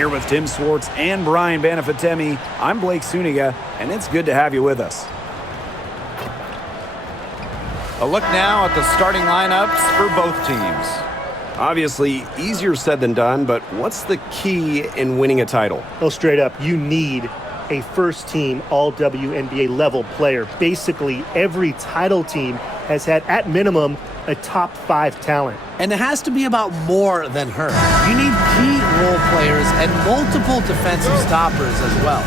Here with Tim Swartz and Brian Banafatemi, I'm Blake Suniga, and it's good to have you with us. A look now at the starting lineups for both teams. Obviously, easier said than done, but what's the key in winning a title? Well, straight up, you need a first-team all-WNBA level player. Basically, every title team has had, at minimum, a top 5 talent. And it has to be about more than her. You need key role players and multiple defensive stoppers as well.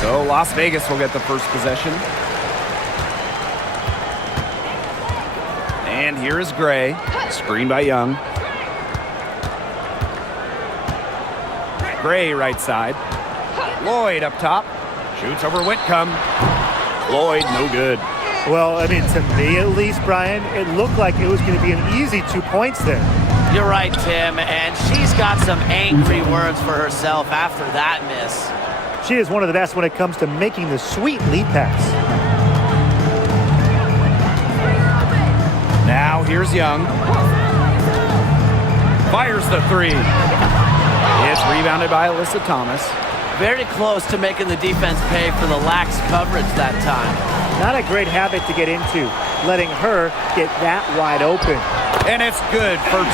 So Las Vegas will get the first possession. And here is Gray, screened by Young. Gray right side. Lloyd up top. Shoots over Whitcomb. Lloyd, no good. Well, I mean, to me at least, Brian, it looked like it was going to be an easy 2 points there. You're right, Tim, and she's got some angry words for herself after that miss. She is one of the best when it comes to making the sweet lead pass. Now here's Young. Fires the three. It's rebounded by Alyssa Thomas. Very close to making the defense pay for the lax coverage that time. Not a great habit to get into, letting her get that wide open. And it's good for 2.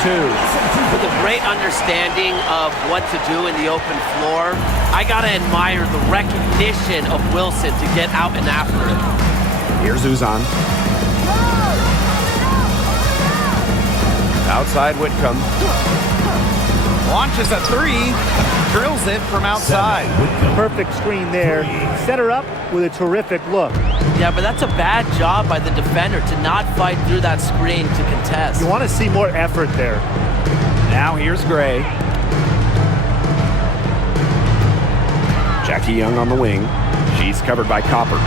With a great understanding of what to do in the open floor, I gotta admire the recognition of Wilson to get out and after it. Here's Uzan. Outside Whitcomb. Launches a 3. Drills it from outside. Perfect screen there. Set her up with a terrific look. Yeah, but that's a bad job by the defender to not fight through that screen to contest. You want to see more effort there. Now here's Gray. Jackie Young on the wing. She's covered by Copper.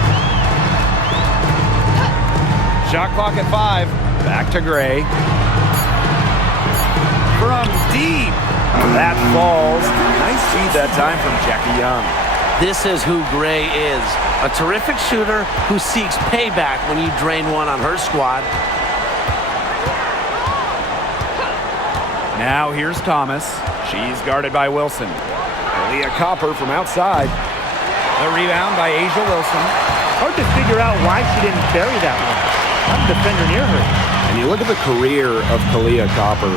Shot clock at 5. Back to Gray. From deep. That falls. Nice feed that time from Jackie Young. This is who Gray is. A terrific shooter who seeks payback when you drain one on her squad. Now here's Thomas. She's guarded by Wilson. Leah Copper from outside. The rebound by Asia Wilson. Hard to figure out why she didn't bury that one. Not a defender near her. And you look at the career of Kalia Copper,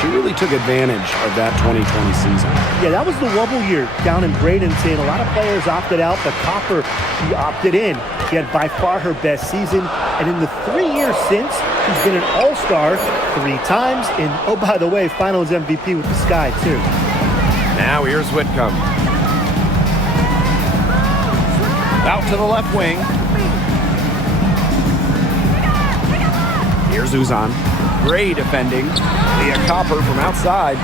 she really took advantage of that 2020 season. Yeah, that was the wobble year down in Bradenton. A lot of players opted out, but Copper, she opted in. She had by far her best season. And in the 3 years since, she's been an all-star 3 times. And, oh, by the way, Finals MVP with the Sky, too. Now here's Whitcomb. Out to the left wing. Here's Uzan. Gray defending. Leah Copper from outside.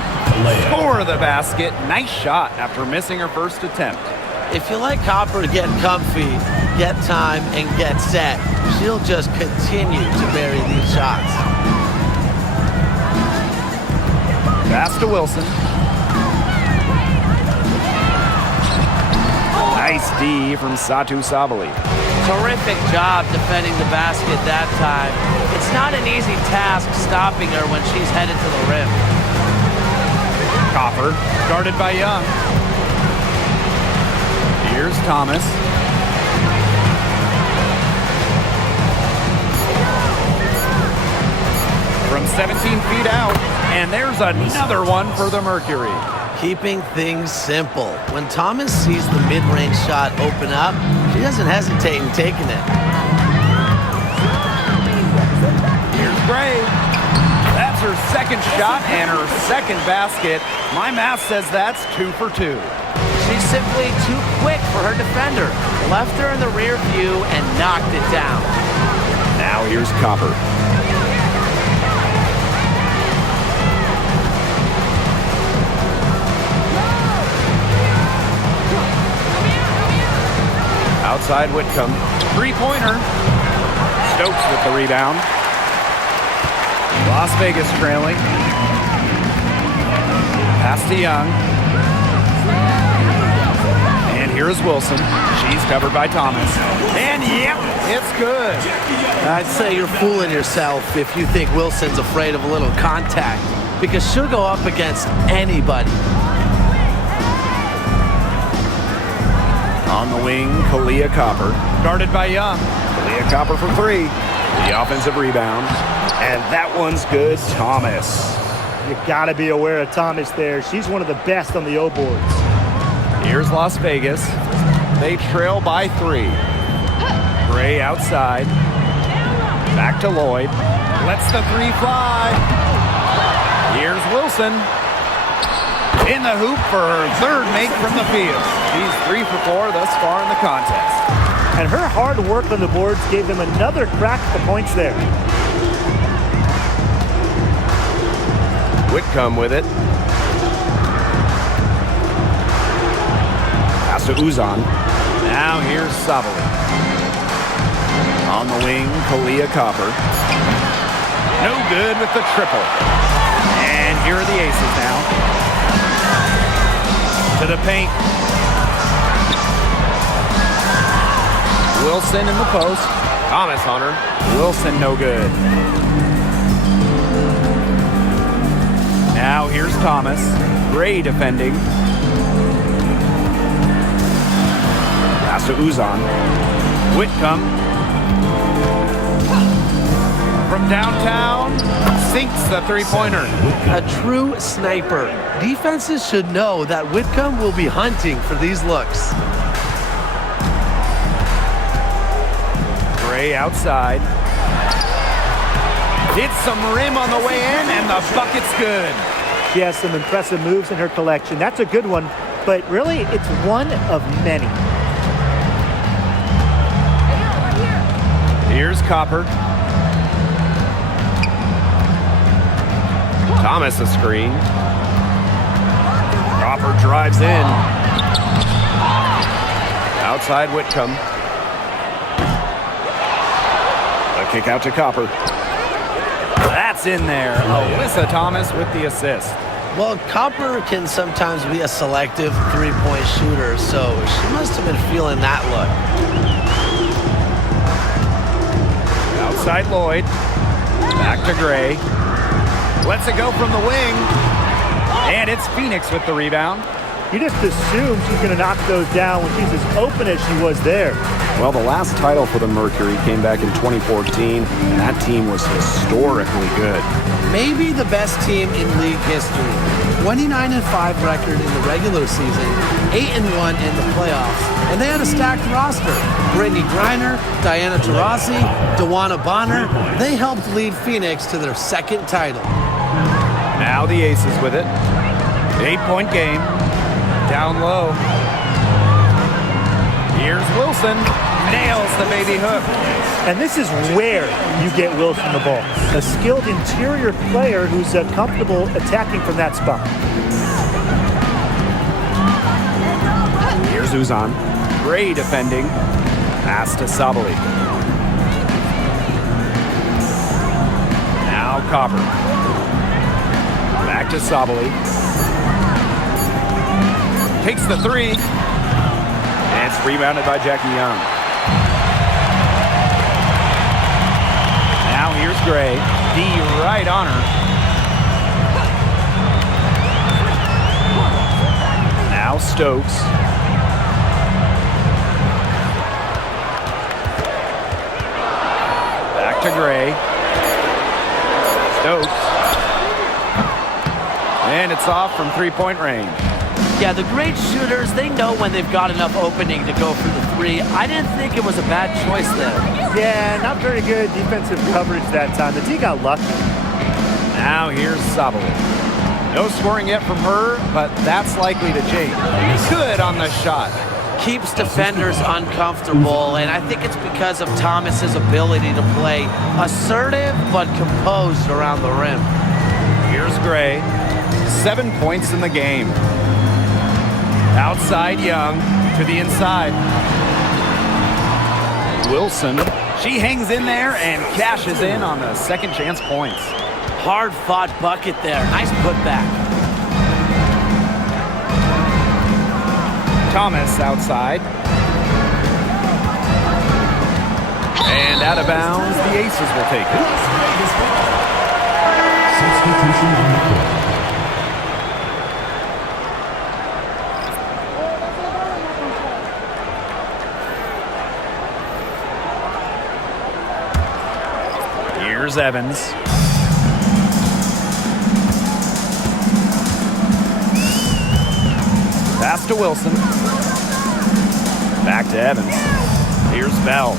Score the basket. Nice shot after missing her first attempt. If you let Copper get comfy, get time, and get set, she'll just continue to bury these shots. Pass to Wilson. Nice D from Satu Sabali. Terrific job defending the basket that time. It's not an easy task stopping her when she's headed to the rim. Copper, guarded by Young. Here's Thomas. From 17 feet out, and there's another one for the Mercury. Keeping things simple. When Thomas sees the mid-range shot open up, she doesn't hesitate in taking it. Here's Gray. That's her second shot and her second basket. My math says that's 2 for 2. She's simply too quick for her defender. Left her in the rear view and knocked it down. Now here's Copper. Outside Whitcomb. Three-pointer. Stokes with the rebound. Las Vegas trailing. Pass to Young. And here's Wilson. She's covered by Thomas. And yep, it's good. I'd say you're fooling yourself if you think Wilson's afraid of a little contact. because she'll go up against anybody. On the wing, Kalia Copper. Guarded by Young. Kalia Copper for three. The offensive rebound. And that one's good. Thomas. You got to be aware of Thomas there. She's one of the best on the O boards. Here's Las Vegas. They trail by 3. Gray outside. Back to Lloyd. Lets the 3 fly. Here's Wilson. In the hoop for her third make from the field. She's 3 for 4 thus far in the contest. And her hard work on the boards gave them another crack at the points there. Whitcomb with it. Pass to Uzan. Now here's Sabali. On the wing, Kalia Copper. No good with the triple. And here are the aces now. To the paint. Wilson in the post. Thomas on her. Wilson no good. Now here's Thomas. Gray defending. Pass to Uzan. Whitcomb. From downtown. Sinks the three-pointer. A true sniper. Defenses should know that Whitcomb will be hunting for these looks. Gray outside. Hits some rim on the way in, and the bucket's good. She has some impressive moves in her collection. That's a good one, but really it's one of many. Here's Copper. Thomas a screen. Copper drives in. Outside Whitcomb. A kick out to Copper. That's in there. Alyssa Thomas with the assist. Well, Copper can sometimes be a selective three-point shooter, so she must have been feeling that look. Outside Lloyd. Back to Gray. Lets it go from the wing. And it's Phoenix with the rebound. You just assume she's going to knock those down when she's as open as she was there. Well, the last title for the Mercury came back in 2014, and that team was historically good. Maybe the best team in league history. 29-5 record in the regular season, 8-1 in the playoffs, and they had a stacked roster. Brittany Griner, Diana Taurasi, Dewana Bonner, they helped lead Phoenix to their second title. Now the Aces with it. 8-point game. Down low. Here's Wilson. Nails the baby hook. And this is where you get Wilson the ball. A skilled interior player who's comfortable attacking from that spot. Here's Uzan. Gray defending. Pass to Sabali. Now Copper. Back to Sabali. Takes the three. And it's rebounded by Jackie Young. Now here's Gray. D right on her. Now Stokes. Back to Gray. Stokes. And it's off from three-point range. Yeah, the great shooters, they know when they've got enough opening to go for the three. I didn't think it was a bad choice there. Yeah, not very good defensive coverage that time. The D got lucky. Now here's Sabali. No scoring yet from her, but that's likely to change. Good on the shot. Keeps defenders uncomfortable, and I think it's because of Thomas's ability to play assertive but composed around the rim. Here's Gray. 7 points in the game. Outside Young to the inside. Wilson. She hangs in there and cashes in on the second chance points. Hard fought bucket there. Nice putback. Thomas outside. And out of bounds, the Aces will take it. Substitution on the court. Here's Evans. Pass to Wilson. Back to Evans. Here's Bell.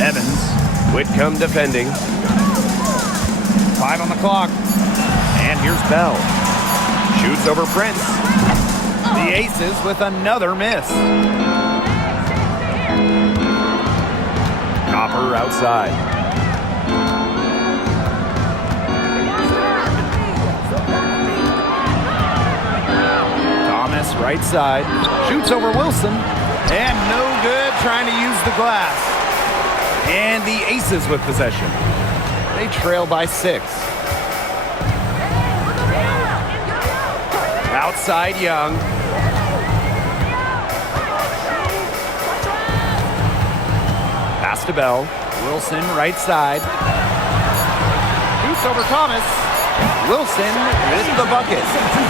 Evans. Whitcomb defending. 5 on the clock. And here's Bell. Shoots over Prince. The Aces with another miss. Copper outside. Thomas right side. Shoots over Wilson. And no good, trying to use the glass. And the Aces with possession. They trail by 6. Outside Young. Pass to Bell. Wilson right side. Shoots over Thomas. Wilson with the bucket.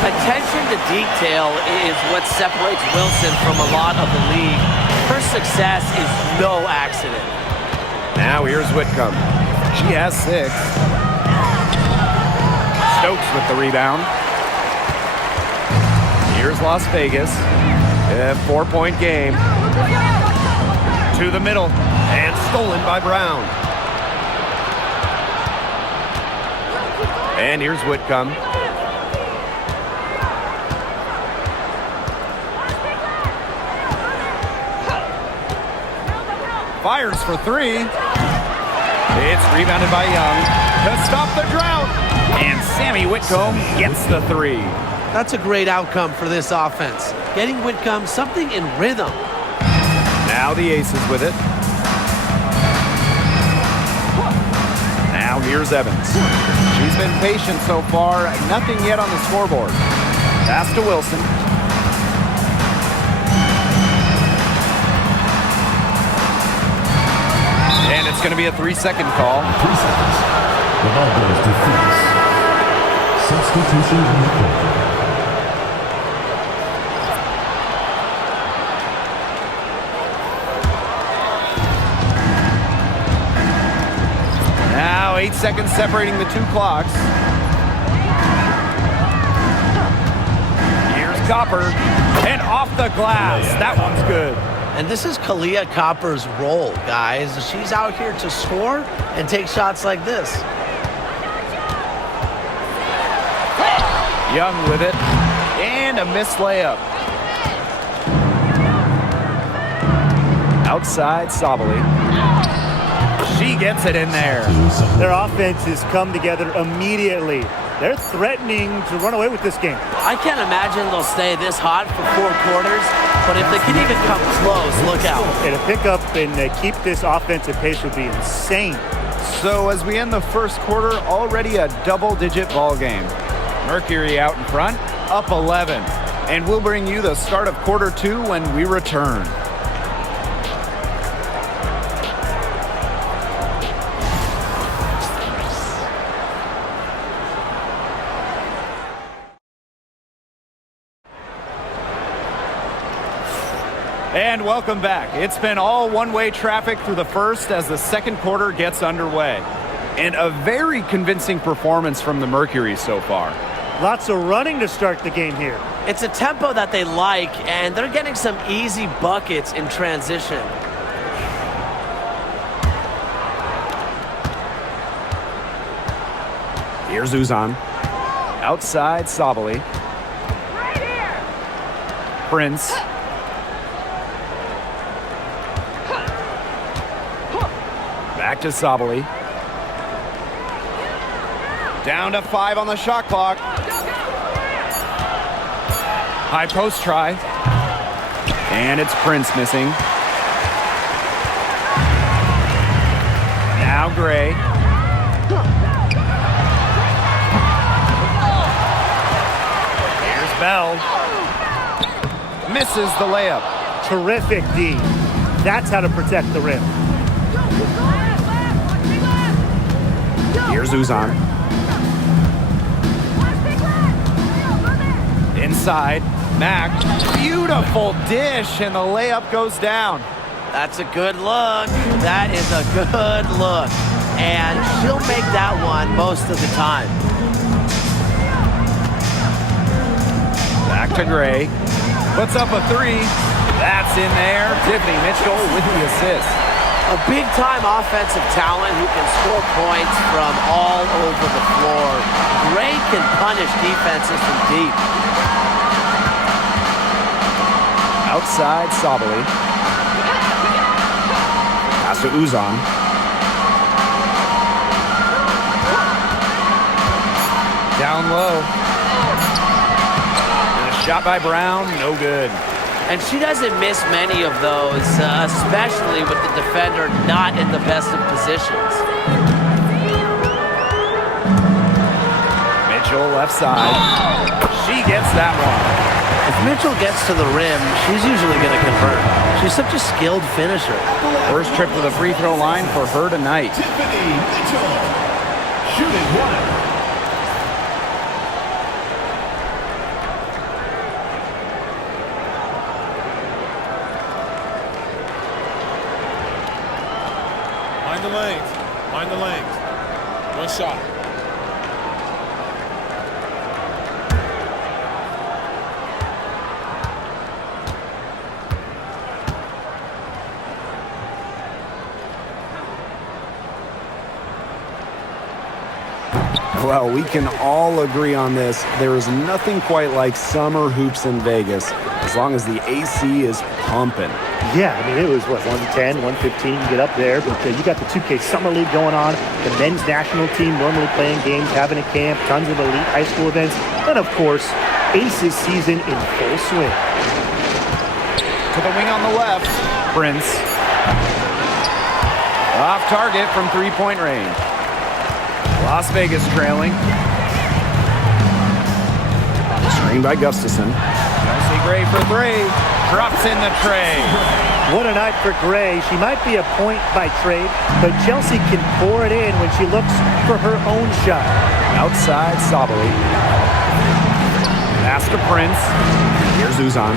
Attention to detail is what separates Wilson from a lot of the league. Her success is no accident. Now here's Whitcomb. She has 6. Stokes with the rebound. Here's Las Vegas. A 4-point game. To the middle. And stolen by Brown. And here's Whitcomb. Fires for 3. It's rebounded by Young to stop the drought. And Sammy Whitcomb gets the 3. That's a great outcome for this offense. Getting Whitcomb something in rhythm. Now the Aces with it. Now here's Evans. She's been patient so far. Nothing yet on the scoreboard. Pass to Wilson. And it's going to be a 3-second call. 3 seconds. The ball goes to Phoenix. Substitution on the court. Now 8 seconds separating the 2 clocks. Here's Copper. And off the glass. That one's good. And this is Kahleah Copper's role, guys. She's out here to score and take shots like this. Young with it. And a missed layup. Outside Sabali. She gets it in there. Their offenses come together immediately. They're threatening to run away with this game. I can't imagine they'll stay this hot for 4 quarters, but if they can even come close, look out. And to pick up and keep this offensive pace would be insane. So as we end the first quarter, already a double-digit ball game. Mercury out in front, up 11. And we'll bring you the start of quarter 2 when we return. And welcome back. It's been all one-way traffic through the first as the second quarter gets underway. And a very convincing performance from the Mercury so far. Lots of running to start the game here. It's a tempo that they like, and they're getting some easy buckets in transition. Here's Uzan. Outside Sabali. Prince. Back to Sabali. Down to 5 on the shot clock. High post try. And it's Prince missing. Now Gray. Here's Bell. Misses the layup. Terrific D. That's how to protect the rim. Here's Uzan. Inside, Mac. Beautiful dish, and the layup goes down. That's a good look. That is a good look. And she'll make that one most of the time. Back to Gray. Puts up a three. That's in there. Tiffany Mitchell with the assist. A big-time offensive talent who can score points from all over the floor. Gray can punish defenses from deep. Outside Sabali. Pass to Uzan. Down low. And a shot by Brown, no good. And she doesn't miss many of those, especially with the defender not in the best of positions. Mitchell left side. She gets that one. If Mitchell gets to the rim, she's usually going to convert. She's such a skilled finisher. First trip to the free throw line for her tonight. Tiffany Mitchell. Shooting one. Mind the lanes. Mind the lanes. One shot. Well, we can all agree on this. There is nothing quite like summer hoops in Vegas, as long as the AC is pumping. Yeah, I mean, it was, 110, 115, you get up there. But you got the 2K Summer League going on, the men's national team normally playing games, having a camp, tons of elite high school events, and, of course, Aces season in full swing. To the wing on the left, Prince. Off target from three-point range. Las Vegas trailing. Screen by Gustafson. Chelsea Gray for three. Drops in the tray. What a night for Gray. She might be a point by trade, but Chelsea can pour it in when she looks for her own shot. Outside Sabali. Pass to Prince. Here's Uzan.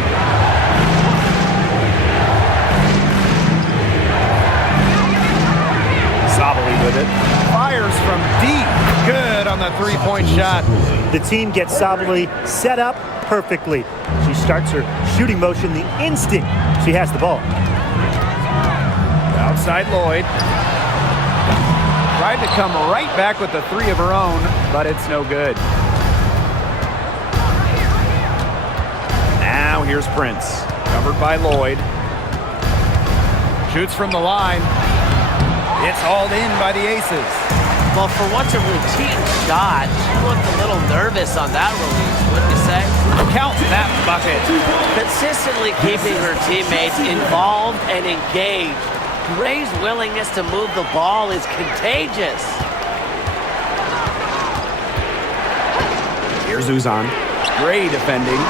Sabali with it. Fires from deep. Good on the three-point shot. The team gets Sabali set up perfectly. She starts her shooting motion the instant she has the ball. Outside Lloyd. Tried to come right back with the three of her own, but it's no good. Now here's Prince. Covered by Lloyd. Shoots from the line. It's hauled in by the Aces. Well, for once a routine shot, she looked a little nervous on that release, wouldn't you say? Count that bucket. Consistently keeping her teammates involved and engaged. Gray's willingness to move the ball is contagious. Here's Uzan. Gray defending.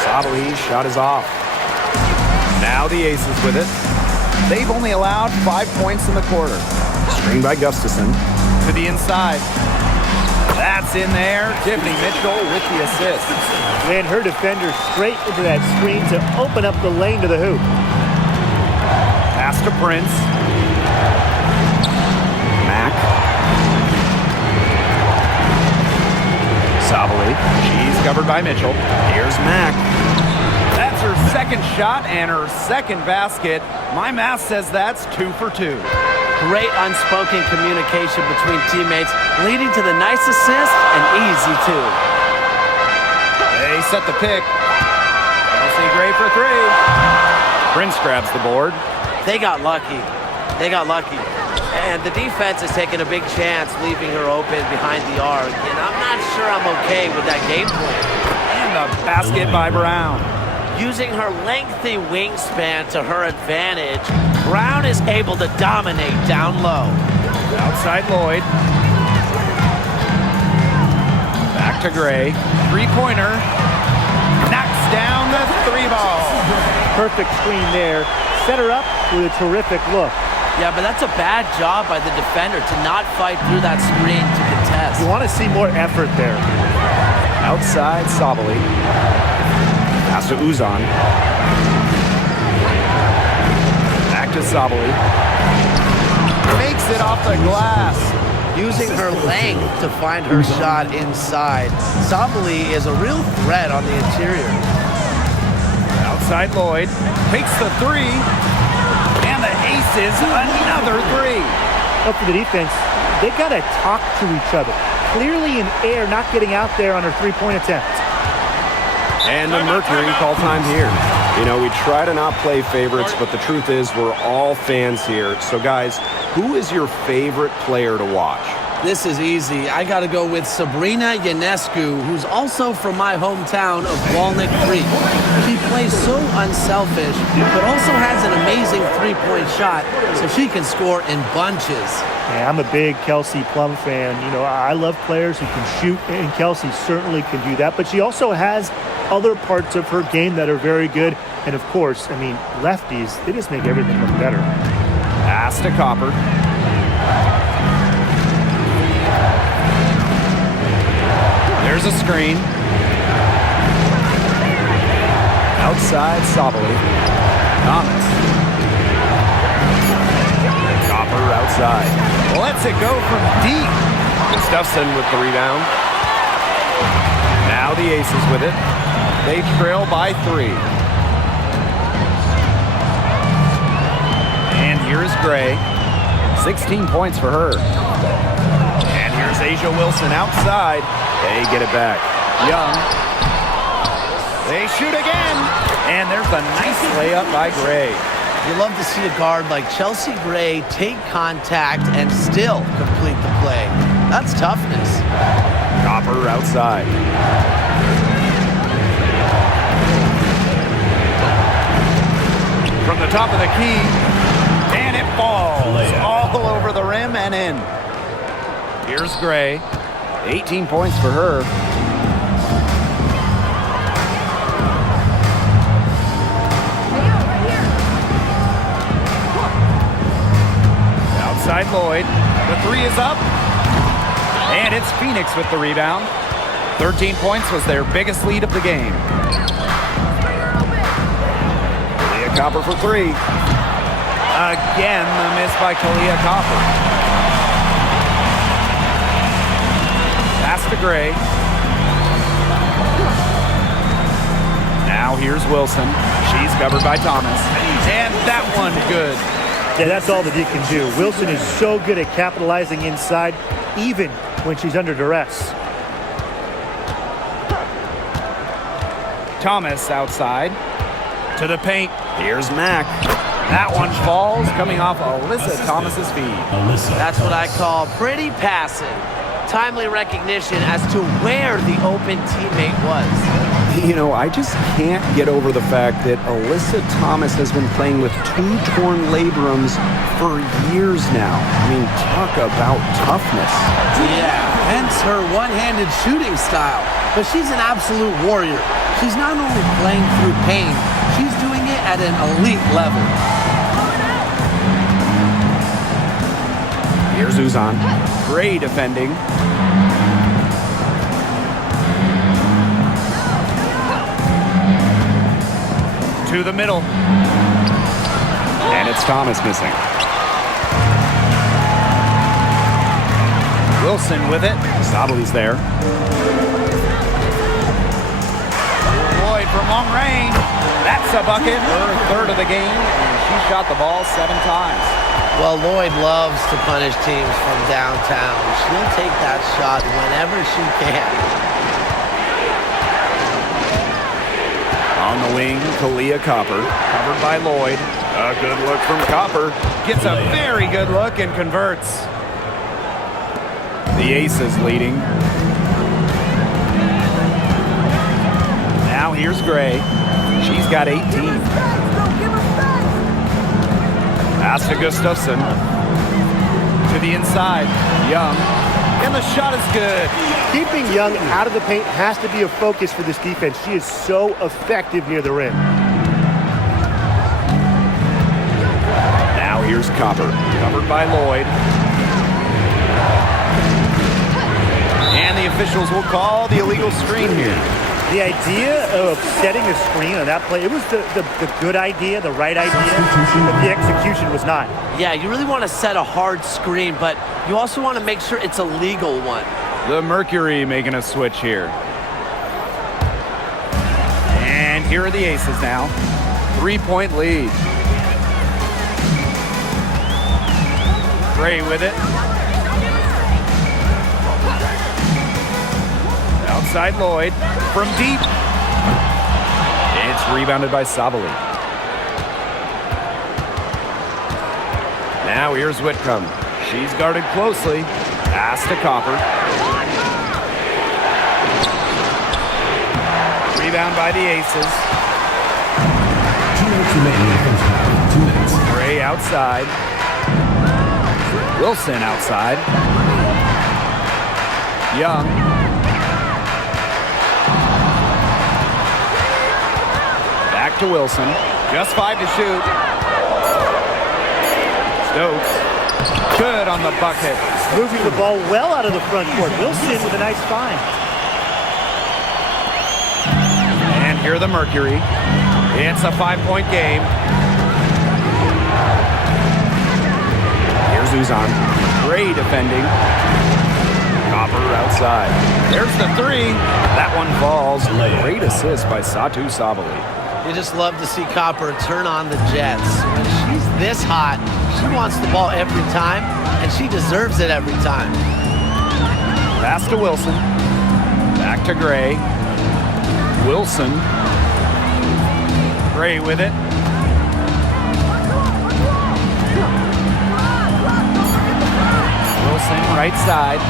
Sabali's shot is off. Now the Aces with it. They've only allowed 5 points in the quarter. Screen by Gustafson. To the inside. That's in there. Tiffany Mitchell with the assist. And her defender straight into that screen to open up the lane to the hoop. Pass to Prince. Mac. Sabali. She's covered by Mitchell. Here's Mac. That's her second shot and her second basket. My math says that's 2 for 2. Great unspoken communication between teammates, leading to the nice assist and easy two. They set the pick. Chelsea Gray for three. Prince grabs the board. They got lucky. They got lucky. And the defense is taking a big chance, leaving her open behind the arc. And I'm not sure I'm okay with that game plan. And the basket by Brown. Using her lengthy wingspan to her advantage, Brown is able to dominate down low. Outside Lloyd. Back to Gray. Three-pointer. Knocks down the three ball. Perfect screen there. Set her up with a terrific look. Yeah, but that's a bad job by the defender to not fight through that screen to contest. You want to see more effort there. Outside, Sabali. Pass to Uzan. Back to Sabali. Makes it off the glass. Using her length to find her shot inside. Sabali is a real threat on the interior. Outside Lloyd. Takes the three. And the aces another three. Up for the defense, they got to talk to each other. Clearly in air, not getting out there on her three-point attempt. And the Mercury call time here. You know, we try to not play favorites, but the truth is we're all fans here. So, guys, who is your favorite player to watch? This is easy. I got to go with Sabrina Ionescu, who's also from my hometown of Walnut Creek. She plays so unselfish, but also has an amazing three-point shot, so she can score in bunches. Yeah, I'm a big Kelsey Plum fan. You know, I love players who can shoot, and Kelsey certainly can do that. But she also has other parts of her game that are very good. And, of course, I mean, lefties, they just make everything look better. Pass to Copper. There's a screen. Outside, Sabali. Thomas. Copper outside. Lets it go from deep. Gustafson with the rebound. Now the Aces with it. They trail by 3. And here's Gray. 16 points for her. And here's Asia Wilson outside. They get it back. Young. They shoot again. And there's a nice layup by Gray. You love to see a guard like Chelsea Gray take contact and still complete the play. That's toughness. Copper outside. From the top of the key. And it falls all over the rim and in. Here's Gray. 18 points for her. Outside Lloyd. The 3 is up. And it's Phoenix with the rebound. 13 points was their biggest lead of the game. Kalia Copper for 3. Again, the miss by Kalia Copper. Pass to Gray. Now here's Wilson. She's covered by Thomas. And that one good. Yeah, that's all that he can do. Wilson is so good at capitalizing inside, even when she's under duress. Thomas outside. To the paint. Here's Mack. That one falls, coming off Alyssa Thomas's feet. That's what I call pretty passing. Timely recognition as to where the open teammate was. You know, I just can't get over the fact that Alyssa Thomas has been playing with 2 torn labrums for years now. I mean, talk about toughness. Yeah, hence her one-handed shooting style. But she's an absolute warrior. She's not only playing through pain, she's doing it at an elite level. Here's Uzan. Gray defending. To the middle. And it's Thomas missing. Wilson with it. Sabali's there. Lloyd from long range. That's a bucket. Her 3rd of the game. And she shot the ball 7 times. Well, Lloyd loves to punish teams from downtown. She'll take that shot whenever she can. On the wing, Kalia Copper. Covered by Lloyd. A good look from Copper. Gets a very good look and converts. The Aces leading. Now here's Gray. She's got 18. Pass to Gustafson. To the inside. Young. And the shot is good. Keeping Young out of the paint has to be a focus for this defense. She is so effective near the rim. Now here's Copper. Covered by Lloyd. And the officials will call the illegal screen here. The idea of setting a screen on that play, it was the good idea, the right idea, but the execution was not. Yeah, you really want to set a hard screen, but you also want to make sure it's a legal one. The Mercury making a switch here. And here are the Aces now. 3-point lead. Gray with it. Outside Lloyd. From deep. It's rebounded by Sabali. Now here's Whitcomb. She's guarded closely. Pass to Copper. Rebound by the Aces. 2 minutes remaining in the first half. 2 minutes. Gray outside. Wilson outside. Young. Back to Wilson. Just 5 to shoot. Stokes. Good on the bucket. Moving the ball well out of the front court. Wilson with a nice find. And here the Mercury. It's a 5-point game. Here's Uzan. Gray defending. Copper outside. There's the 3. That one falls. Great assist by Satu Sabali. You just love to see Copper turn on the Jets. When she's this hot, she wants the ball every time, and she deserves it every time. Pass to Wilson. Back to Gray. Wilson. Gray with it. Wilson right side.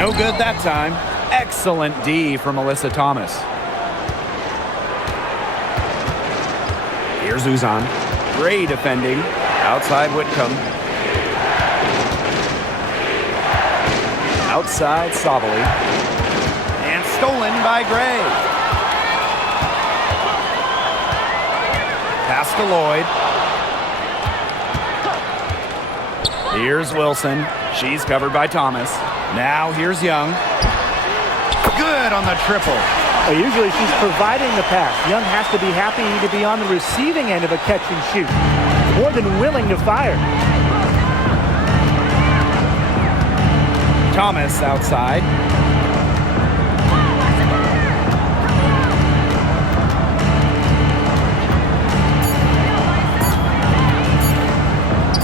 No good that time. Excellent D from Alyssa Thomas. Here's Uzan. Gray defending. Outside Whitcomb. Outside Sabali. And stolen by Gray. Pass to Lloyd. Here's Wilson. She's covered by Thomas. Now here's Young. Good on the triple. Well, usually she's providing the pass. Young has to be happy to be on the receiving end of a catch and shoot. More than willing to fire. Thomas outside.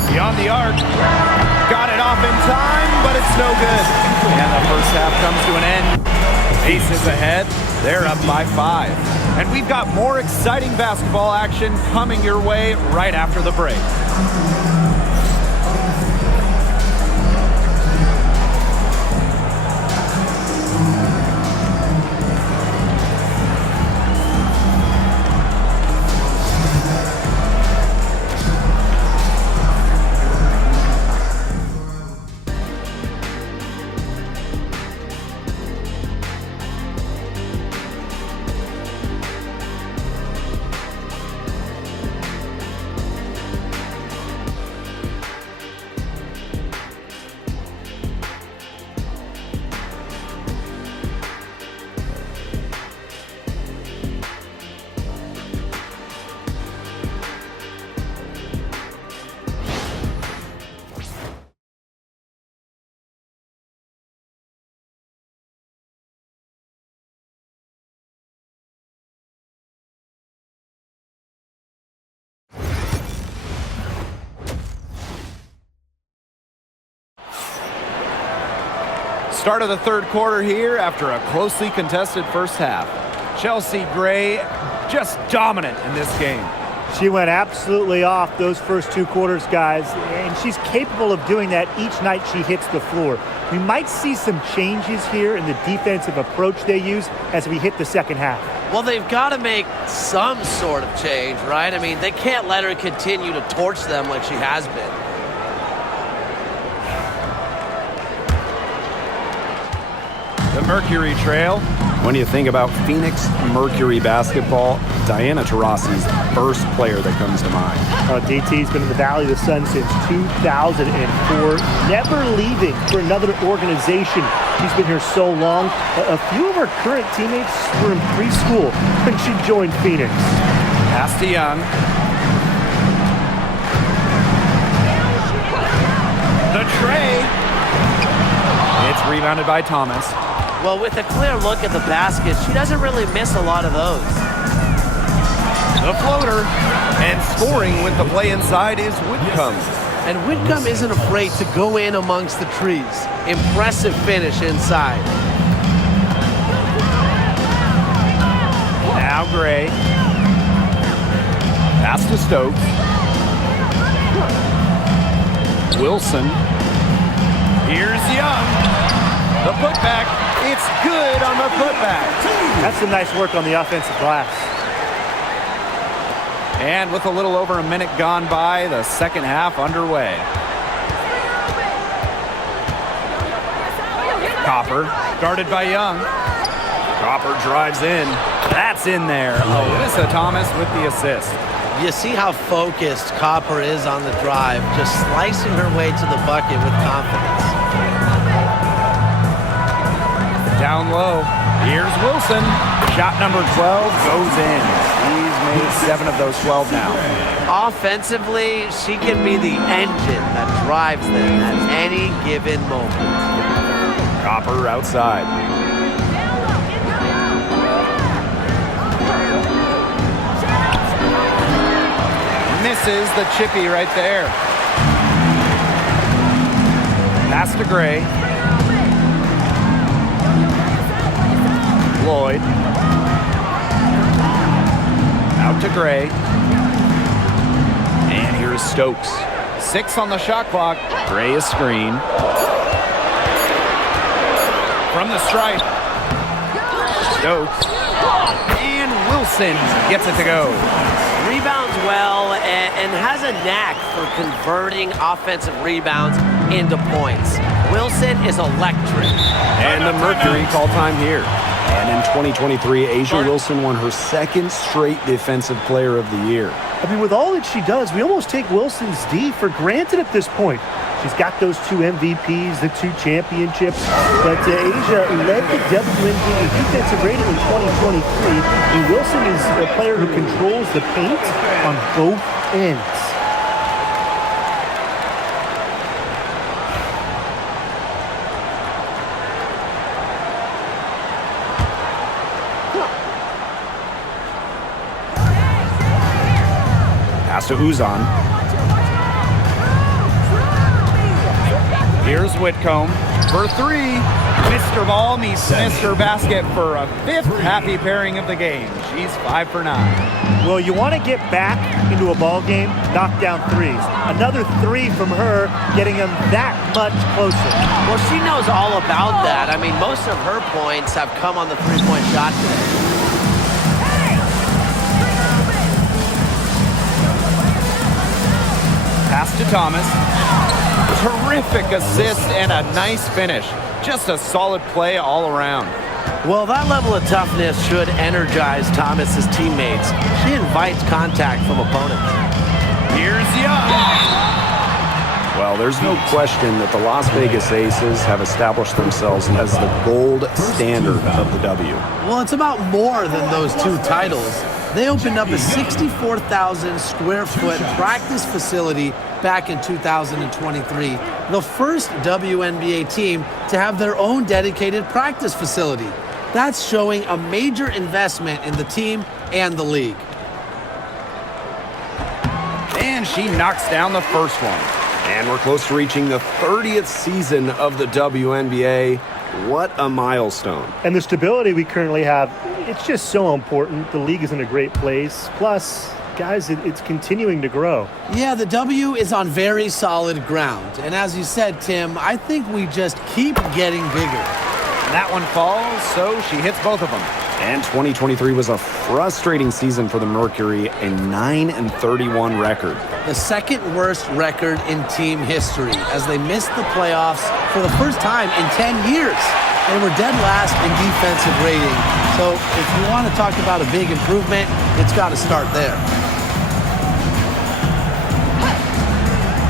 Beyond the arc. Got it off in time, but it's no good. And the first half comes to an end. Aces ahead. They're up by 5. And we've got more exciting basketball action coming your way right after the break. Start of the third quarter here after a closely contested first half. Chelsea Gray just dominant in this game. She went absolutely off those first 2 quarters, guys, and she's capable of doing that each night she hits the floor. We might see some changes here in the defensive approach they use as we hit the second half. Well, they've got to make some sort of change, right? I mean, they can't let her continue to torch them like she has been. The Mercury trail. When you think about Phoenix Mercury basketball, Diana Taurasi's first player that comes to mind. DT's been in the Valley of the Sun since 2004, never leaving for another organization. She's been here so long. A few of her current teammates were in preschool when she joined Phoenix. Pass to Young. The tray. It's rebounded by Thomas. Well, with a clear look at the basket, she doesn't really miss a lot of those. The floater. And scoring with the play inside is Whitcomb. And Whitcomb isn't afraid to go in amongst the trees. Impressive finish inside. Now Gray. Pass to Stokes. Wilson. Here's Young. The putback. It's good on the putback. That's some nice work on the offensive glass. And with a little over a minute gone by, the second half underway. Copper, guarded by Young. Copper drives in. That's in there. Alyssa Thomas with the assist. You see how focused Copper is on the drive, just slicing her way to the bucket with confidence. Down low. Here's Wilson. Shot number 12 goes in. He's made 7 of those 12 now. Offensively, she can be the engine that drives them at any given moment. Copper outside. Misses the chippy right there. Pass to Gray. Lloyd. Out to Gray. And here's Stokes. 6 on the shot clock. Gray is screen. From the stripe. Stokes. And Wilson gets it to go. Rebounds well and has a knack for converting offensive rebounds into points. Wilson is electric. And the Mercury call time here. And in 2023, Asia Wilson won her second straight Defensive Player of the Year. I mean, with all that she does, we almost take Wilson's D for granted at this point. She's got those 2 MVPs, the 2 championships, but Asia led the WNBA defensive rating in 2023, and Wilson is a player who controls the paint on both ends. Pass to Uzan. Here's Whitcomb for 3. Mr. Ball meets Mr. Basket for a 5th happy pairing of the game. She's 5 for 9. Well, you want to get back into a ball game, knock down threes. Another 3 from her, getting them that much closer. Well, she knows all about that. I mean, most of her points have come on the three-point shot today. Pass to Thomas. Terrific assist and a nice finish. Just a solid play all around. Well, that level of toughness should energize Thomas's teammates. She invites contact from opponents. Here's Young. Well, there's no question that the Las Vegas Aces have established themselves as the gold standard of the W. Well, it's about more than those 2 titles. They opened up a 64,000 square foot practice facility back in 2023, the first WNBA team to have their own dedicated practice facility. That's showing a major investment in the team and the league. And she knocks down the first one. And we're close to reaching the 30th season of the WNBA. What a milestone. And the stability we currently have, it's just so important. The league is in a great place. Plus, guys, it's continuing to grow. Yeah, the W is on very solid ground. And as you said, Tim, I think we just keep getting bigger. And that one falls, so she hits both of them. And 2023 was a frustrating season for the Mercury, a 9-31 record. The second worst record in team history as they missed the playoffs for the first time in 10 years. They were dead last in defensive rating. So if you want to talk about a big improvement, it's got to start there.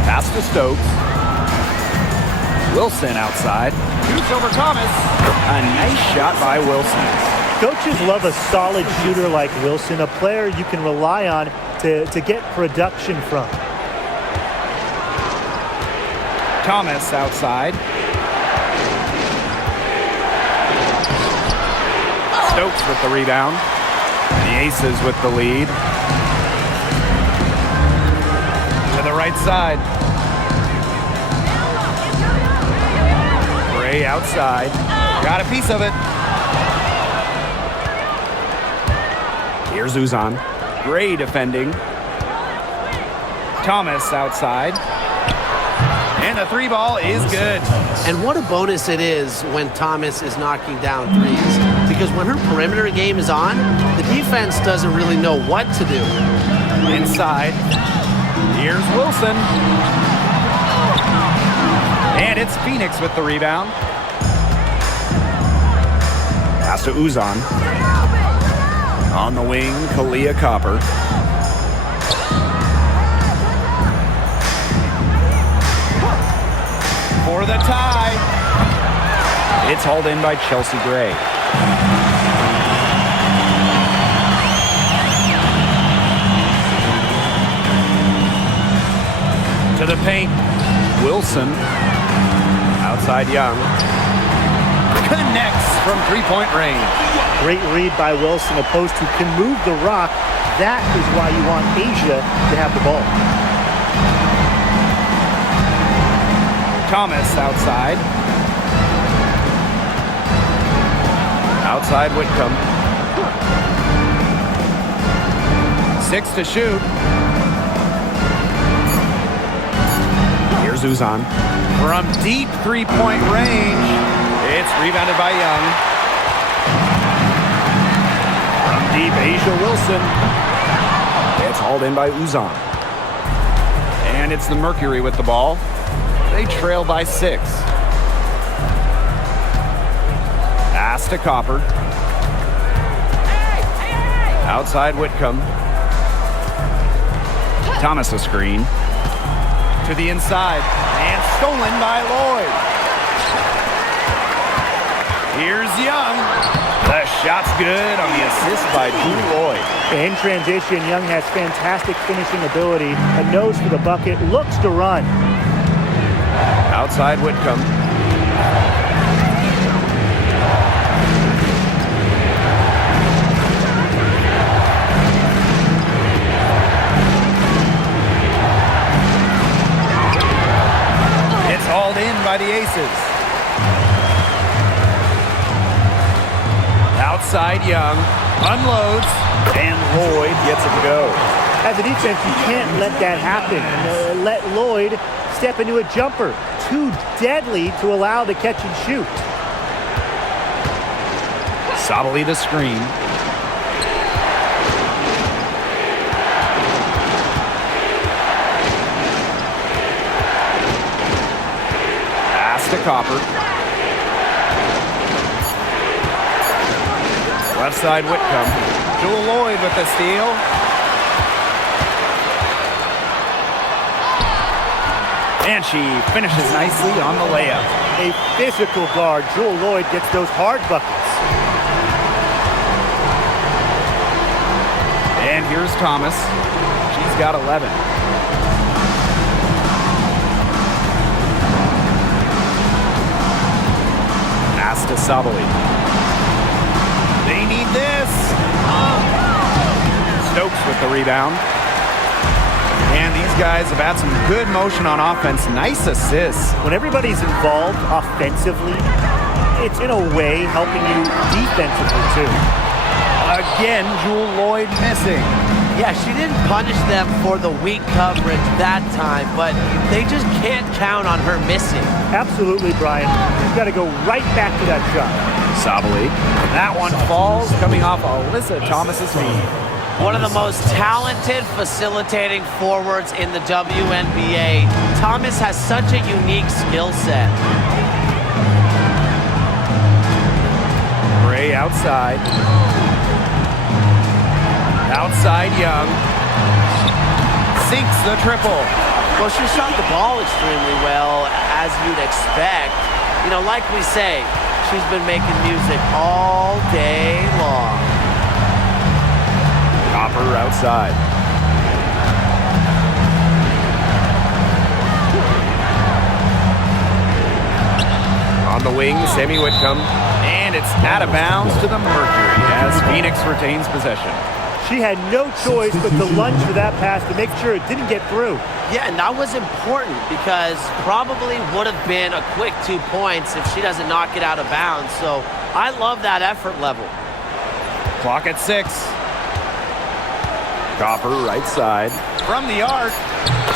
Pass to Stokes. Wilson outside. Shoots over Thomas. A nice shot by Wilson. Coaches love a solid shooter like Wilson, a player you can rely on to get production from. Thomas outside. Stokes with the rebound. The Aces with the lead. To the right side. Gray outside. Got a piece of it. Here's Uzan. Gray defending. Thomas outside. And the three ball is good. And what a bonus it is when Thomas is knocking down threes. Because when her perimeter game is on, the defense doesn't really know what to do. Inside. Here's Wilson. And it's Phoenix with the rebound. Pass to Uzan. On the wing, Kalia Copper. For the tie. It's hauled in by Chelsea Gray. To the paint. Wilson. Outside Young. Connects from three-point range. Great read by Wilson, opposed to can move the rock. That is why you want Asia to have the ball. Thomas outside. Outside Whitcomb. 6 to shoot. Here's Uzan. From deep three-point range. It's rebounded by Young. From deep, Asia Wilson. It's hauled in by Uzan. And it's the Mercury with the ball. They trail by 6. Pass to Copper. Outside Whitcomb. Thomas a screen. To the inside. And stolen by Lloyd. Here's Young. The shot's good on the assist by Drew Lloyd. In transition, Young has fantastic finishing ability. A nose for the bucket. Looks to run. Outside Whitcomb. It's hauled in by the Aces. Outside Young. Unloads. And Lloyd gets it to go. As a defense, you can't let that happen. Let Lloyd step into a jumper. Too deadly to allow the catch and shoot. Sabali the screen. Pass to Copper. Left side Whitcomb. Jewel Lloyd with the steal. And she finishes nicely on the layup. A physical guard. Jewel Lloyd gets those hard buckets. And here's Thomas. She's got 11. Pass to Sabali. They need this. Stokes with the rebound. And these guys have had some good motion on offense. Nice assists. When everybody's involved offensively, it's in a way helping you defensively too. Again, Jewel Lloyd missing. Yeah, she didn't punish them for the weak coverage that time, but they just can't count on her missing. Absolutely, Brian. You've got to go right back to that shot. Sabali. That one falls, coming off Alyssa Thomas's knee. One of the most talented facilitating forwards in the WNBA. Thomas has such a unique skill set. outside. Outside Young. Sinks the triple. Well, she shot the ball extremely well, as you'd expect. You know, like we say, she's been making music all day long. Copper outside. On the wing, Sammy Whitcomb. And it's out of bounds to the Mercury as Phoenix retains possession. She had no choice but to lunge for that pass to make sure it didn't get through. Yeah, and that was important because probably would have been a quick 2 points if she doesn't knock it out of bounds. So I love that effort level. Clock at 6. Copper right side. From the arc.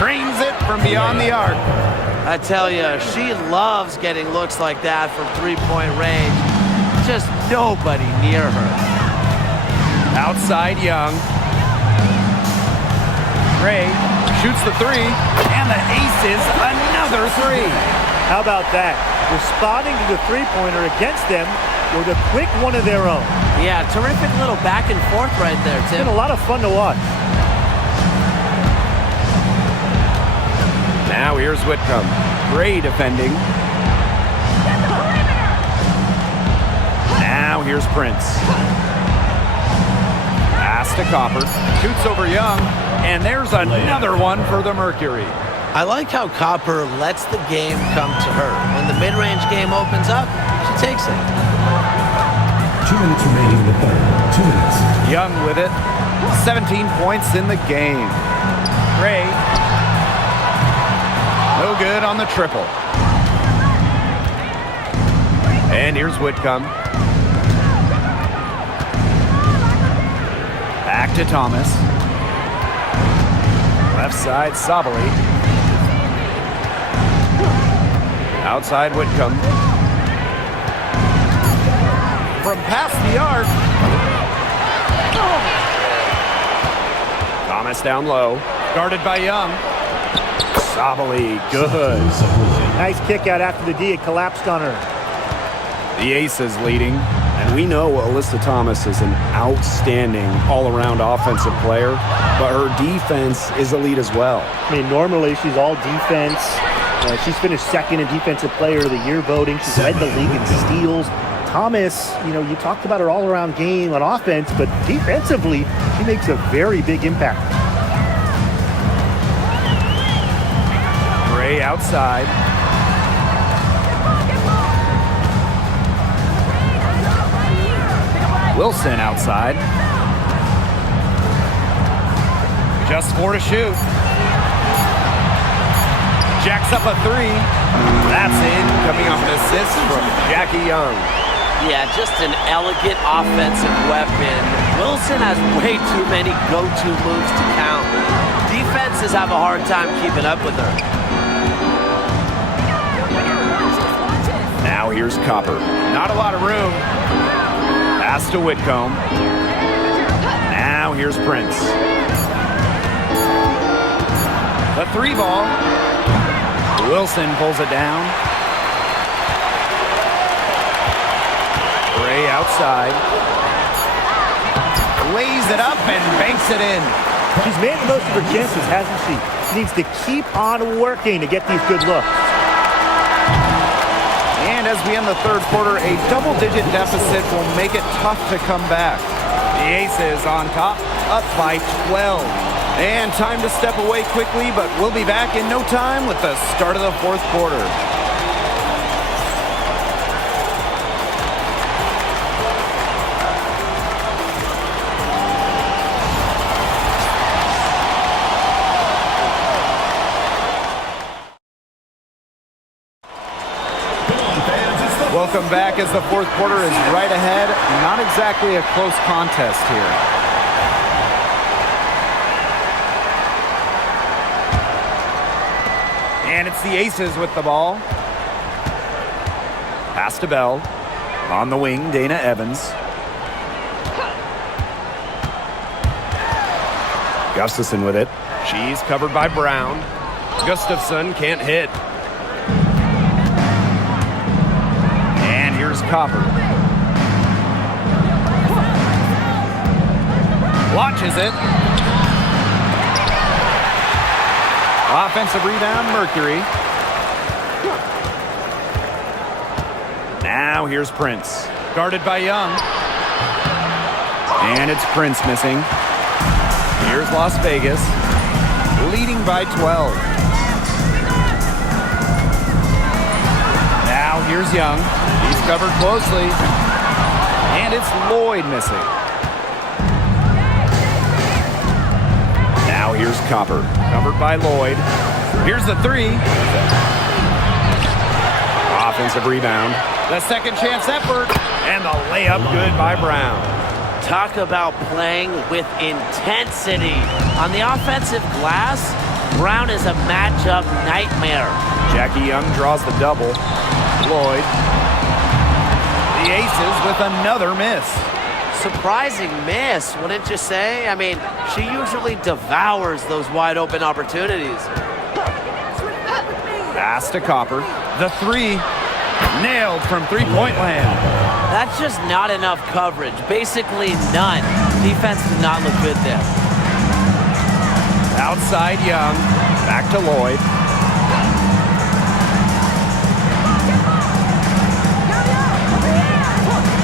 Trains it from beyond the arc. I tell you, she loves getting looks like that from three-point range. Just nobody near her. Outside Young. Gray shoots the 3, and the aces another 3. How about that? Responding to the three-pointer against them with a quick one of their own. Yeah, terrific little back and forth right there, It's Tim. been a lot of fun to watch. Now here's Whitcomb. Gray defending. Now here's Prince. Pass to Copper. Shoots over Young. And there's another one for the Mercury. I like how Copper lets the game come to her. When the mid-range game opens up, she takes it. 2 minutes remaining in the third. 2 minutes. Young with it. 17 points in the game. Gray. No good on the triple. And here's Whitcomb. Back to Thomas. Left side, Sabali. Outside Whitcomb. From past the arc. Thomas down low. Guarded by Young. Sabali, good. Nice kick out after the D. It collapsed on her. The Aces leading. And we know Alyssa Thomas is an outstanding all-around offensive player, but her defense is elite as well. I mean, normally she's all defense. She's finished second in Defensive Player of the Year voting. She's led the league in steals. Thomas, you know, you talked about her all-around game on offense, but defensively, she makes a very big impact. Gray outside. Wilson outside. Just 4 to shoot. Jacks up a 3. That's in, coming off an assist from Jackie Young. Yeah, just an elegant offensive weapon. Wilson has way too many go-to moves to count. Defenses have a hard time keeping up with her. Now here's Copper. Not a lot of room. Pass to Whitcomb. Now here's Prince. The 3 ball. Wilson pulls it down. Gray outside. Lays it up and banks it in. She's made the most of her chances, hasn't she? She needs to keep on working to get these good looks. And as we end the third quarter, a double-digit deficit will make it tough to come back. The Aces on top, up by 12. And time to step away quickly, but we'll be back in no time with the start of the fourth quarter. Welcome back as the fourth quarter is right ahead. Not exactly a close contest here. And it's the Aces with the ball. Pass to Bell. On the wing, Dana Evans. Gustafson with it. She's covered by Brown. Gustafson can't hit. And here's Copper. Launches it. Offensive rebound, Mercury. Now here's Prince. Guarded by Young. And it's Prince missing. Here's Las Vegas. Leading by 12. Now here's Young. He's covered closely. And it's Lloyd missing. Now here's Copper. Covered by Lloyd. Here's the three. Offensive rebound. The second chance effort. And the layup good by Brown. Talk about playing with intensity. On the offensive glass, Brown is a matchup nightmare. Jackie Young draws the double. Lloyd. The Aces with another miss. Surprising miss, wouldn't you say? I mean, she usually devours those wide open opportunities. Pass to Copper. The three. Nailed from three-point land. That's just not enough coverage. Basically none. Defense did not look good there. Outside Young. Back to Lloyd.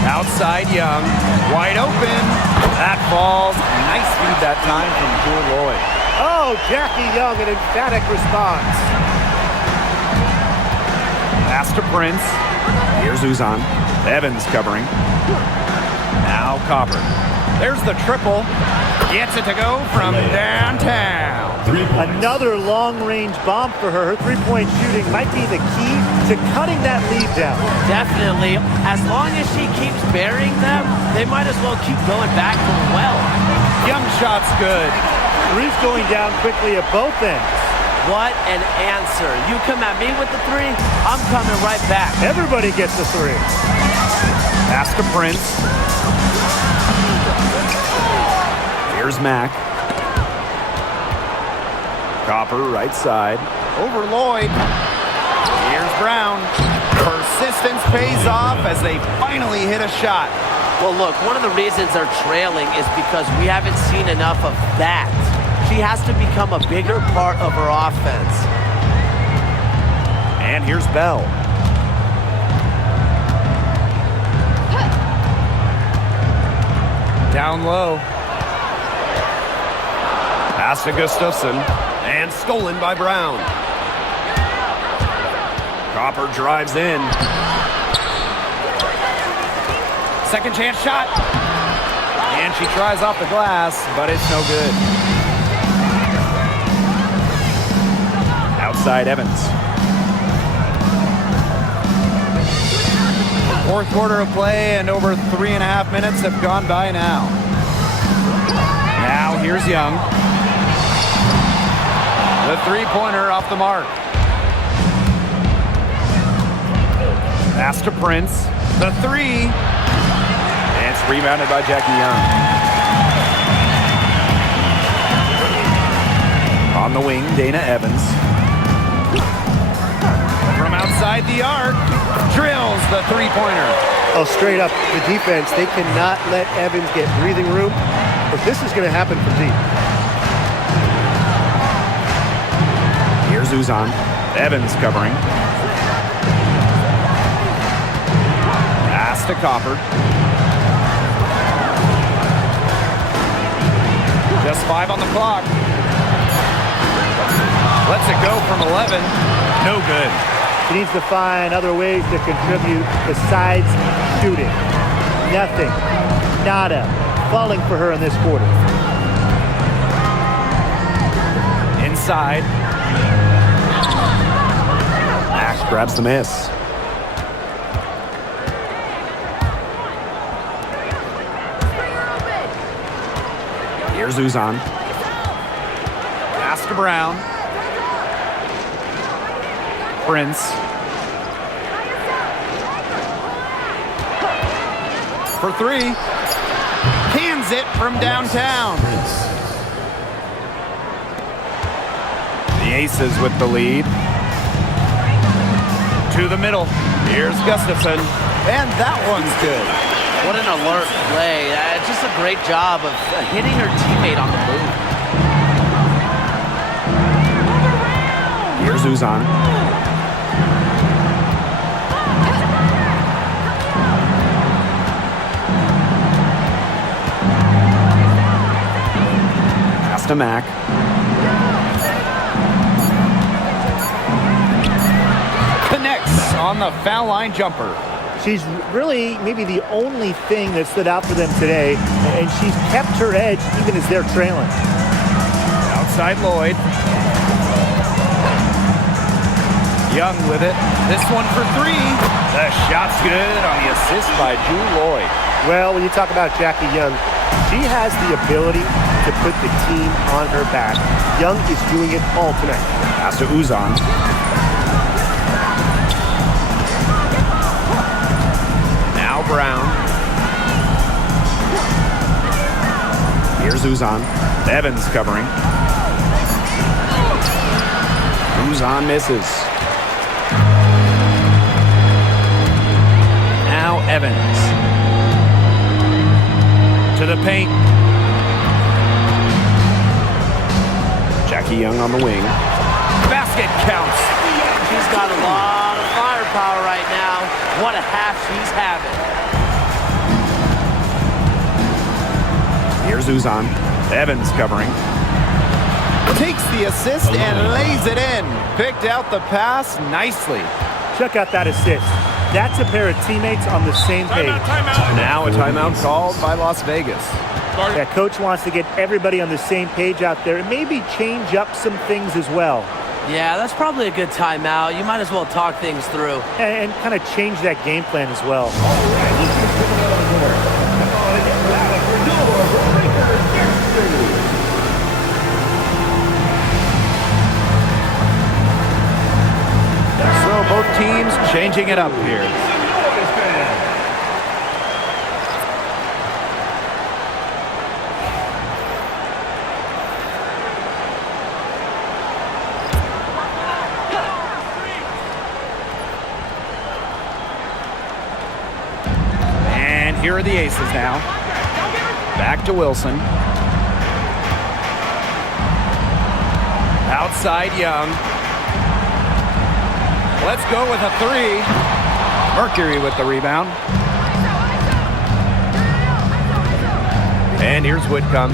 Outside Young. Wide open. That falls. Nice feed that time from Jewel Lloyd. Oh, Jackie Young, an emphatic response. Pass to Prince. Here's Uzan. Evans covering. Now Copper. There's the triple. Gets it to go from downtown. Another long-range bomb for her. Her three-point shooting might be the key to cutting that lead down. Definitely. As long as she keeps burying them, they might as well keep going back to the well. Young shot's good. Three's going down quickly at both ends. What an answer. You come at me with the three, I'm coming right back. Everybody gets the three. Pass to Prince. Here's Mack. Copper right side. Over Lloyd. Here's Brown. Persistence pays off as they finally hit a shot. Well, look, one of the reasons they're trailing is because we haven't seen enough of that. She has to become a bigger part of her offense. And here's Bell. Down low. Pass to Gustafson. And stolen by Brown. Copper drives in. Second chance shot. And she tries off the glass, but it's no good. Outside Evans. Fourth quarter of play, and over 3.5 minutes have gone by now. Now here's Young. The three-pointer off the mark. Pass to Prince. The three. And it's rebounded by Jackie Young. On the wing, Dana Evans. From outside the arc, drills the three-pointer. Oh, straight up, the defense, they cannot let Evans get breathing room, but this is going to happen from deep. Here's Uzan. Evans covering. Pass to Copper. Just 5 on the clock. Lets it go from 11. No good. She needs to find other ways to contribute besides shooting. Nothing. Nada. Falling for her in this quarter. Inside. Max grabs the miss. Here's Uzan. Pass to Brown. Prince. For three. Cans it from downtown. The Aces with the lead. To the middle. Here's Gustafson. And that one's good. What an alert play. Just a great job of hitting her teammate on the move. Here's Uzan. Pass to Mac. Connects on the foul line jumper. She's really maybe the only thing that stood out for them today, and she's kept her edge even as they're trailing. Outside Lloyd. Young with it. This one for three. The shot's good on the assist by Drew Lloyd. Well, when you talk about Jackie Young, she has the ability to put the team on her back. Young is doing it all tonight. Pass to Uzan. Now Brown. Here's Uzan. Evans covering. Uzan misses. Now Evans. To the paint. Jackie Young on the wing. Basket counts. She's got a lot of firepower right now. What a half she's having. Here's Uzan. Evans covering. Takes the assist and lays it in. Picked out the pass nicely. Check out that assist. That's a pair of teammates on the same page. Timeout. Now a timeout called by Las Vegas. Yeah, coach wants to get everybody on the same page out there and maybe change up some things as well. Yeah, that's probably a good timeout. You might as well talk things through. And kind of change that game plan as well. So both teams changing it up here. And here are the aces now. Back to Wilson. Outside Young. Let's go with a three. Mercury with the rebound. And here's Whitcomb.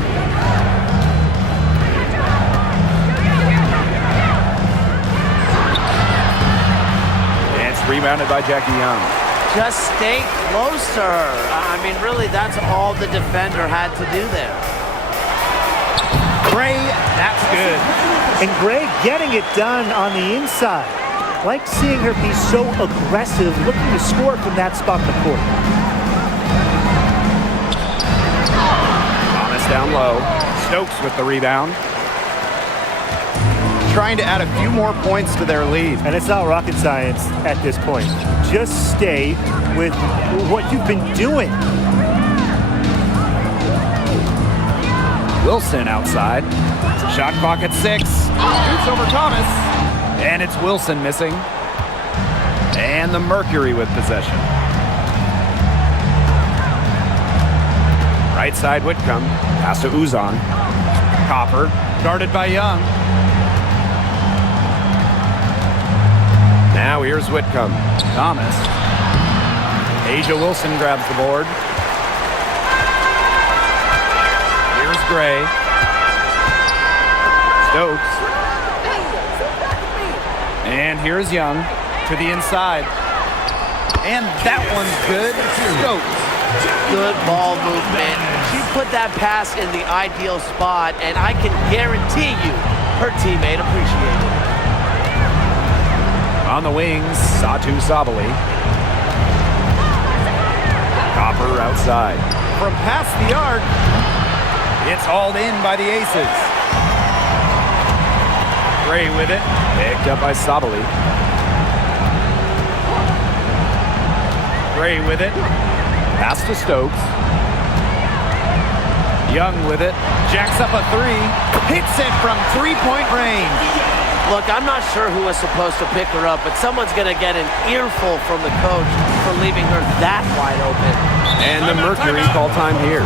And it's rebounded by Jackie Young. Just stay close to her. I mean, really, that's all the defender had to do there. Gray, that's good. And Gray getting it done on the inside. Like seeing her be so aggressive, looking to score from that spot in the court. Thomas down low. Stokes with the rebound. Trying to add a few more points to their lead. And it's not rocket science at this point. Just stay with what you've been doing. Wilson outside. Shot clock at 6. Shoots over Thomas. And it's Wilson missing. And the Mercury with possession. Right side Whitcomb. Pass to Uzan. Copper. Guarded by Young. Now here's Whitcomb. Thomas. Asia Wilson grabs the board. Here's Gray. Stokes. And here's Young to the inside. And that one's good. Stokes. Good ball movement. She put that pass in the ideal spot, and I can guarantee you her teammate appreciated it. On the wings, Satu Sabali. Copper outside. From past the arc, it's hauled in by the Aces. Gray with it. Picked up by Sabali. Gray with it. Pass to Stokes. Young with it. Jacks up a three. Hits it from three-point range. Look, I'm not sure who was supposed to pick her up, but someone's going to get an earful from the coach for leaving her that wide open. And the Mercury call time here.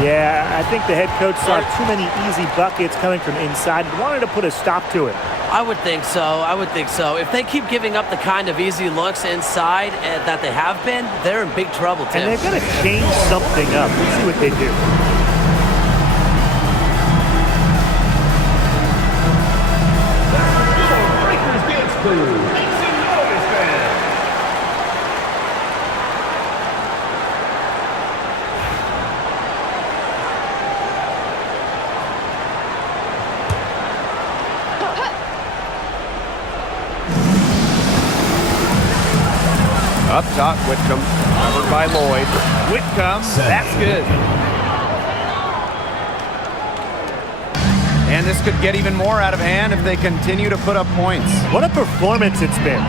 Yeah, I think the head coach saw too many easy buckets coming from inside and wanted to put a stop to it. I would think so. I would think so. If they keep giving up the kind of easy looks inside that they have been, they're in big trouble, Tim. And they're going to change something up. Let's see what they do. Up top, Whitcomb, covered by Lloyd. Whitcomb, that's good. And this could get even more out of hand if they continue to put up points. What a performance it's been.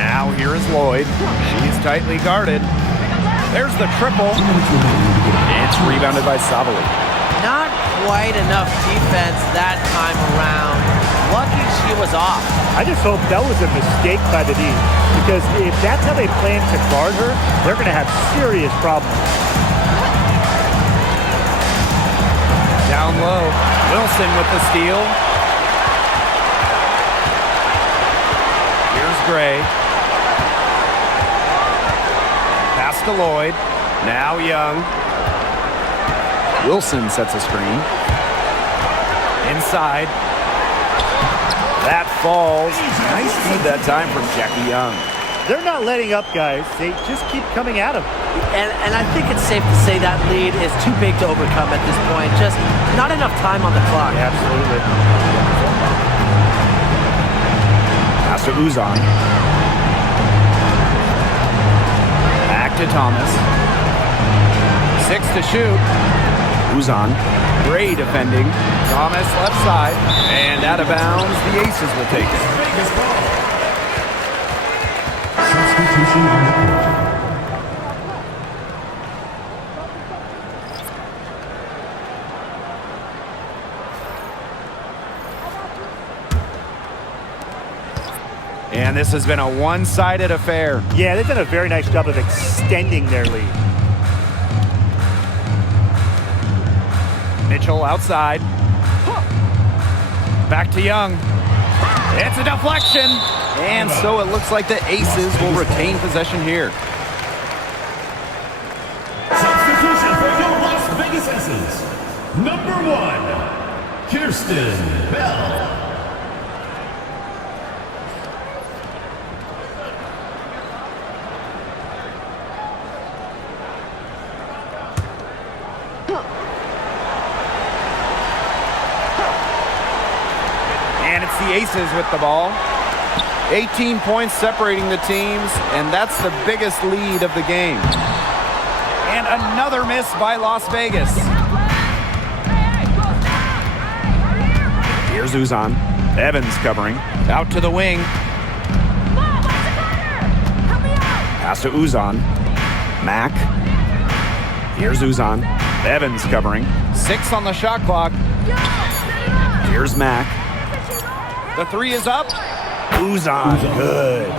Now here is Lloyd. She's tightly guarded. There's the triple. It's rebounded by Savali. Not quite enough defense that time around. Lucky she was off. I just hope that was a mistake by the D, because if that's how they plan to guard her, they're going to have serious problems. Down low. Wilson with the steal. Here's Gray. Pass to Lloyd. Now Young. Wilson sets a screen. Inside. That falls. Nice feed that time from Jackie Young. They're not letting up, guys. They just keep coming at them. And I think it's safe to say that lead is too big to overcome at this point. Just not enough time on the clock. Yeah, absolutely. Pass to Uzan. Back to Thomas. 6 to shoot. Uzan. Gray defending. Thomas left side. And out of bounds. The Aces will take it. Substitution on the court. And this has been a one-sided affair. Yeah, they've done a very nice job of extending their lead. Mitchell outside. Back to Young. It's a deflection. And so it looks like the Aces will retain possession here. Substitution for your Las Vegas Aces. Number 1, Kirsten Bell. And it's the Aces with the ball. 18 points separating the teams, and that's the biggest lead of the game. And another miss by Las Vegas. Here's Uzan. Evans covering. Out to the wing. Pass to Uzan. Mack. Here's Uzan. Evans covering. 6 on the shot clock. Here's Mack. The 3 is up. Uzan, good.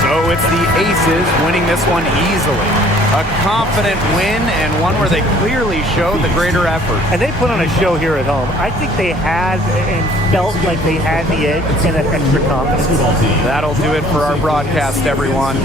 So it's the Aces winning this one easily. A confident win and one where they clearly showed the greater effort. And they put on a show here at home. I think they had and felt like they had the edge and that extra confidence. That'll do it for our broadcast, everyone.